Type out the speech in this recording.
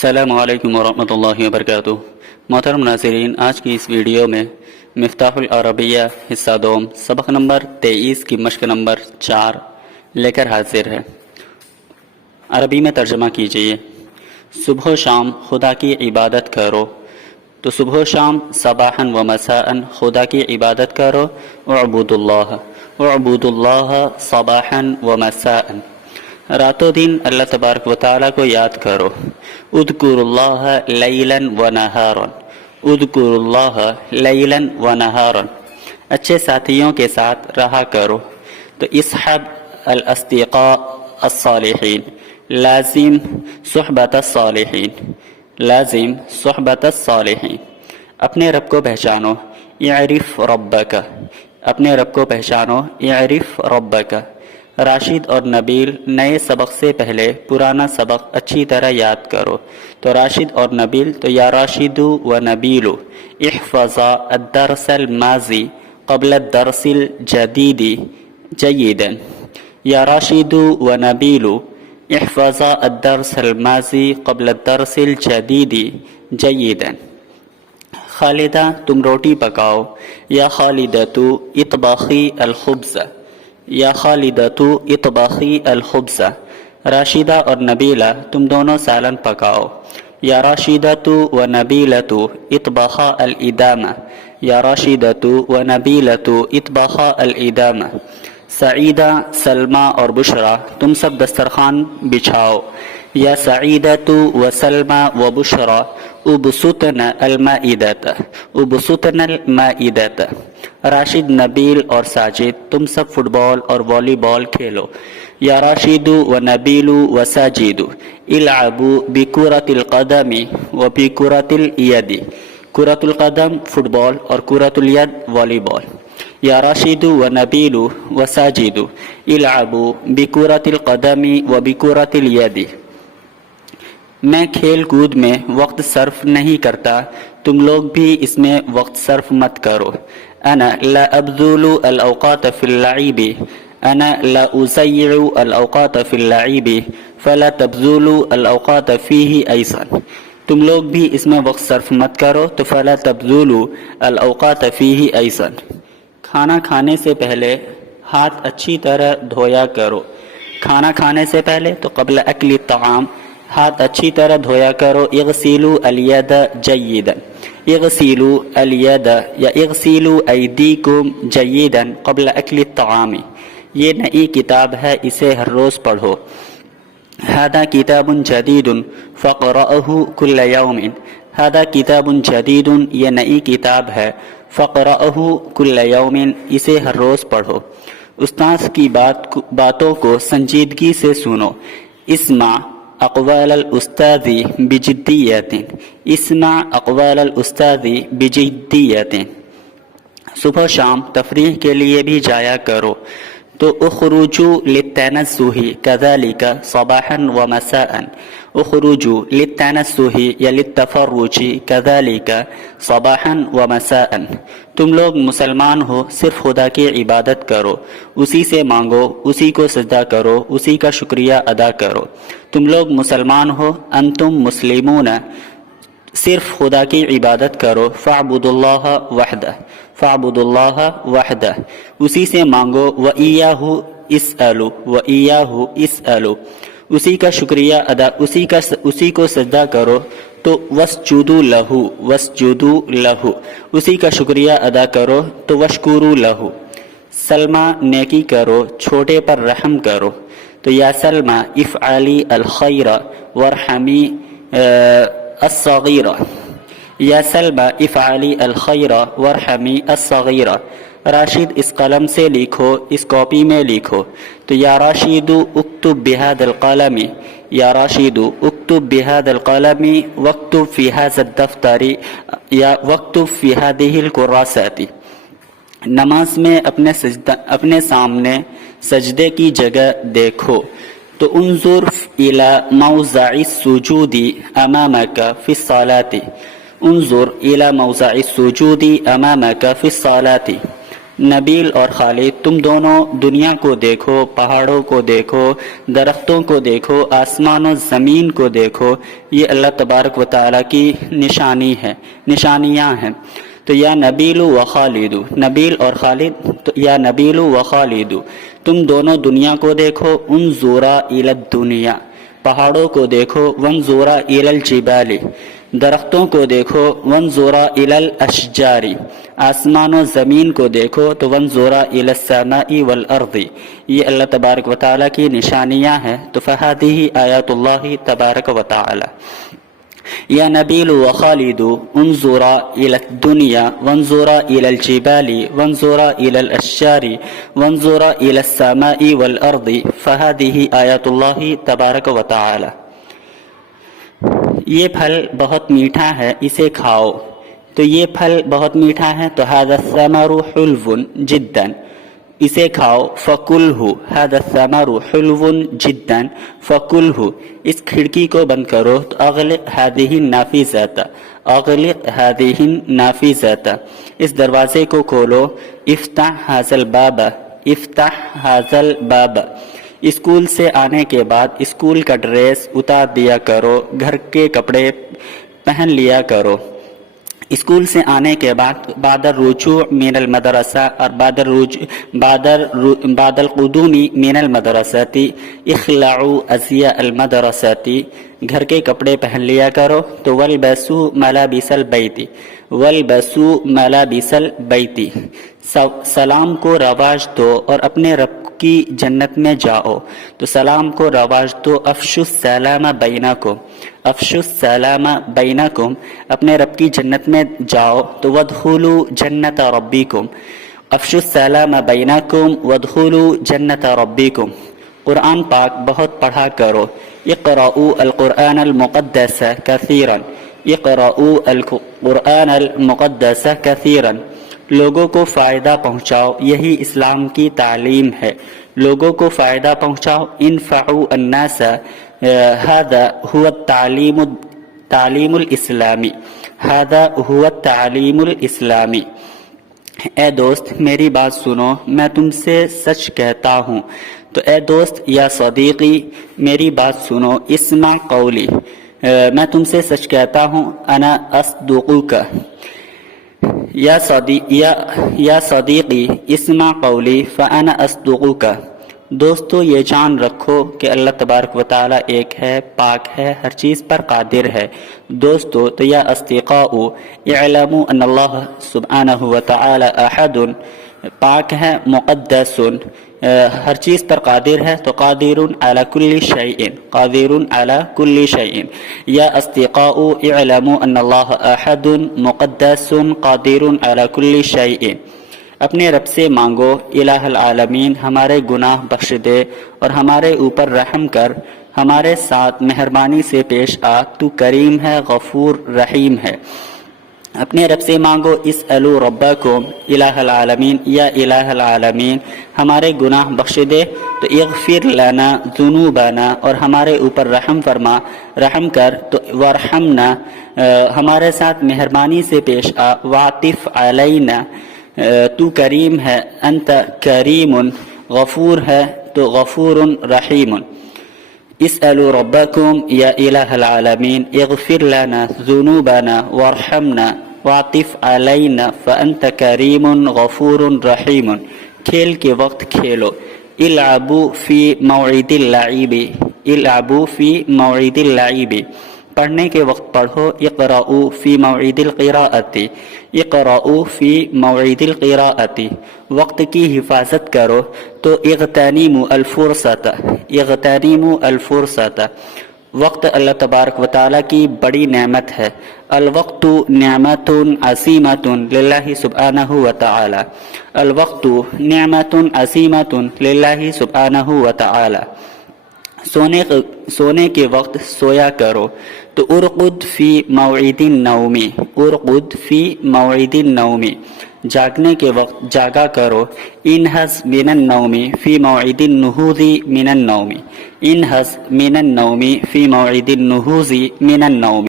السلام علیکم ورحمۃ اللہ وبرکاتہ۔ محترم ناظرین، آج کی اس ویڈیو میں مفتاح العربیہ حصہ دوم سبق نمبر 23 کی مشق نمبر 4 لے کر حاضر ہے۔ عربی میں ترجمہ کیجئے۔ صبح و شام خدا کی عبادت کرو، تو صبح و شام صباحاً و مساءً خدا کی عبادت کرو۔ اعبدوا اللہ صباحاً و مساءً، راتوں دن اللہ تبارک و تعالیٰ کو یاد کرو۔ اذکروا اللہ لیلا و نہارا، اذکروا اللہ لیلا و نہارا، اچھے ساتھیوں کے ساتھ رہا کرو۔ تو اصحب الاصدقاء الصالحین، لازم صحبت الصالحین، لازم صحبت الصالحین۔ اپنے رب کو پہچانو، اعرف ربک، اپنے رب کو پہچانو، اعرف ربک۔ راشد اور نبیل، نئے سبق سے پہلے پرانا سبق اچھی طرح یاد کرو۔ تو راشد اور نبیل، تو یا راشد و نبیل احفظا الدرس الماضی قبل الدرس الجدید جیدا، یا راشد و نبیل احفظا الدرس الماضی قبل الدرس الجدید جیدا۔ خالدہ، تم روٹی پکاؤ، یا خالدۃ اطبخی الخبز، یا خالدۃ اطبخی الخبز۔ راشدہ اور نبیلہ، تم دونوں سالن پکاؤ، یا راشدۃ و نبیلۃ اطبخا الادامہ، یا راشدۃ و نبیلۃ اطبخا الادامہ۔ سعیدہ، سلمہ اور بشرا، تم سب دسترخوان بچھاؤ، یا سعیدۃ و سلمہ و بشرا ابسطن المائدۃ، ابسطن المائدۃ۔ راشد، نبیل اور ساجد، تم سب فٹ بال اور والی بال کھیلو، یا راشد و نبیل و ساجد العبوا بکرۃ القدم و بکرۃ الید، کرۃ القدم فٹ بال اور کرۃ الید والی بال۔ یا راشد و نبیل و ساجد العبوا بکرۃ القدم و بکرۃ الید۔ میں کھیل کود میں وقت صرف نہیں کرتا، تم لوگ بھی اس میں وقت صرف مت کرو۔ انا لا ابذل الاوقات فی اللعب، انا لا اضيع الاوقات فی اللعب فلا تبذلوا الاوقات فیہ ایضا۔ تم لوگ بھی اس میں وقت صرف مت کرو، تو فلا تبذلوا الاوقات فیہ ایضا۔ کھانا کھانے سے پہلے ہاتھ اچھی طرح دھویا کرو۔ کھانا کھانے سے پہلے، تو قبل اکل الطعام، ہاتھ اچھی طرح دھویا کرو۔ اغسلوا الید جیدا، اغسلوا الید یا اغسلوا ایدیکم جیدا قبل اکل الطعام۔ یہ نئی کتاب ہے، اسے ہر روز پڑھو۔ ھذا کتاب جدید فاقرؤہ کل یوم، ھذا کتاب جدید، یہ نئی کتاب ہے، فاقرؤہ کل یوم، اسے ہر روز پڑھو۔ استاذ کی باتوں کو سنجیدگی سے سنو۔ اسمع اقوال الاستاذ بجدیت، اسمع اقوال الاستاذ بجدیت۔ صبح و شام تفریح کے لیے بھی جایا کرو، تو اخرجوا للتنزہ کذلک صباحا و مساء، اخرجوا للتنزہ یا للتفرج کذلک صباحا و مساء۔ تم لوگ مسلمان ہو، صرف خدا کی عبادت کرو، اسی سے مانگو، اسی کو سجدہ کرو، اسی کا شکریہ ادا کرو۔ تم لوگ مسلمان ہو، انتم مسلمون، صرف خدا کی عبادت کرو۔ فاعبدوا اللہ وحدہ، فاعبدوا اللہ وحدہ، اسی سے مانگو۔ وإیاہ اسألوا، وإیاہ اسألوا، اسی کا شکریہ ادا، اسی کو سجدہ کرو۔ تو واسجدوا لہ، واسجدوا لہ، اسی کا شکریہ ادا کرو۔ تو واشکروا لہ۔ سلمہ، نیکی کرو، چھوٹے پر رحم کرو۔ تو یا سلمہ افعلی الخیر وارحمی الصغیر، یا سلمہ افعلی الخیر وارحمی الصغیر۔ راشد، اس قلم سے لکھو، اس کاپی میں لکھو۔ تو یا راشد اکتب بہذا القلم، یا راشد اکتب بہذا القلم واکتب فی ھذا الدفتر، یا واکتب فی ھذہ الکراسۃ۔ نماز میں اپنے سامنے سجدے کی جگہ دیکھو، تو انظر الی موضع السجود امامک فی الصلاۃ، انظر الی موضع السجود امامک فی الصلاۃ۔ نبیل اور خالد تم دونوں دنیا کو دیکھو، پہاڑوں کو دیکھو، درختوں کو دیکھو، آسمان و زمین کو دیکھو، یہ اللہ تبارک و تعالیٰ کی نشانیاں ہیں۔ تو یا نبیل و خالد، نبیل اور خالد، تو یا نبیل و خالد تم دونوں دنیا کو دیکھو، انظرا الی الدنیا، پہاڑوں کو دیکھو، وانظرا الی الجبال، درختوں کو دیکھو، وانظرا الی الاشجار، آسمان و زمین کو دیکھو تو وانظرا الی السماء والارض، یہ اللہ تبارک و تعالیٰ کی نشانیاں ہیں۔ تو فہذہ آیات اللہ تبارک و تعالی۔ یا نبیل و خالد انظرا الی الدنیا وانظرا الی الجبال وانظرا الی الاشجار وانظرا الی السماء والارض فہذہ آیات اللہ تبارک و تعالی۔ یہ پھل بہت میٹھا ہے، اسے کھاؤ، تو یہ پھل بہت میٹھا ہے تو ھذا الثمر حلو جدا، اسے کھاؤ، فکلہ، ھذا الثمر حلو جدا فکلہ، اس کھڑکی کو بند کرو تو اغلق ھذہ النافذۃ، اغلق ھذہ النافذۃ، اس دروازے کو کھولو، افتح ھذا الباب، افتح ھذا الباب، اسکول سے آنے کے بعد اسکول کا ڈریس اتار دیا کرو، گھر کے کپڑے پہن لیا کرو۔ اسکول سے آنے کے بعد الرجوع من المدرسہ اور بعد القدوم من المدرسۃ اخلعوا ازیاء المدرسۃ، گھر کے کپڑے پہن لیا کرو، تو والبسوا ملابس البیت، والبسوا ملابس البیت، سلام کو رواج دو اور اپنے رب کی جنت میں جاؤ، تو سلام کو رواج دو، افشوا السلام بینکم، افشوا السلام بینکم، اپنے رب کی جنت میں جاؤ، تو وادخلوا جنت ربکم، افشوا السلام بینکم وادخلوا جنت ربکم۔ قرآن پاک بہت پڑھا کرو، اقرؤوا القرآن المقدس کثیرا، اقرؤوا القرآن المقدس کثیرا، لوگوں کو فائدہ پہنچاؤ، یہی اسلام کی تعلیم ہے، لوگوں کو فائدہ پہنچاؤ، انفعوا الناس، ھذا هو التعلیم الاسلامی، ھذا هو التعلیم الاسلامی۔ اے دوست میری بات سنو، میں تم سے سچ کہتا ہوں، تو اے دوست یا صدیقی میری بات سنو، اسمع قولی، میں تم سے سچ کہتا ہوں، انا اصدقک، یا صدیقی اسمع قولی فانا اصدقک، دوستو یہ جان رکھو کہ اللہ تبارک و تعالی ایک ہے، پاک ہے، ہر چیز پر قادر ہے۔ دوستو تو یا اصدقاء اعلموا ان اللہ سبحانہ و تعالی احد، پاک ہے، مقدس، ہر چیز پر قادر ہے، تو قادر علی کل شیء، قادر علی کل شیء۔ یا اصدقاء اعلموا ان اللہ احد مقدس قادر علی کل شیء، اپنے رب سے مانگو، الہ العالمین ہمارے گناہ بخش دے اور ہمارے اوپر رحم کر، ہمارے ساتھ مہربانی سے پیش آ، تو کریم ہے، غفور رحیم ہے۔ اپنے رب سے مانگو، اسألوا ربکم، الہ العالمین یا الہ العالمین ہمارے گناہ بخش دے، تو اغفر لنا ذنوبنا، اور ہمارے اوپر رحم فرما، رحم کر، تو وارحمنا ہمارے ساتھ مہربانی سے پیش آ، واطف علینا تو کریم ہے، انت کریم غفور ہے، تو غفور رحیم۔ اسألوا ربکم یا الہ العالمین اغفر لنا ذنوبنا وارحمنا واطف علینا فانت کریم غفور رحیم۔ کھیل کے وقت کھیلو، العبوا فی موعد اللعب، العبوا فی موعد اللعب، پڑھنے کے وقت پڑھو، اقرؤوا فی موعد القراءۃ، اقرؤوا فی موعد القراءۃ، وقت کی حفاظت کرو، تو اغتنموا الفرصۃ، اغتنموا الفرصۃ، وقت اللہ تبارک و تعالیٰ کی بڑی نعمت ہے، الوقت نعمت عظیمۃ للہ سبحانہ و تعالی، الوقت نعمت عظیمۃ للہ سبحانہ و تعالی۔ سونے کے وقت سویا کرو، تو ارقد فی موعد النوم، ارقد فی موعد النوم، جاگنے کے وقت جاگا کرو، انہز من النوم فی موعد النہوض من النوم، انہز من النوم فی موعد النہوض من النوم۔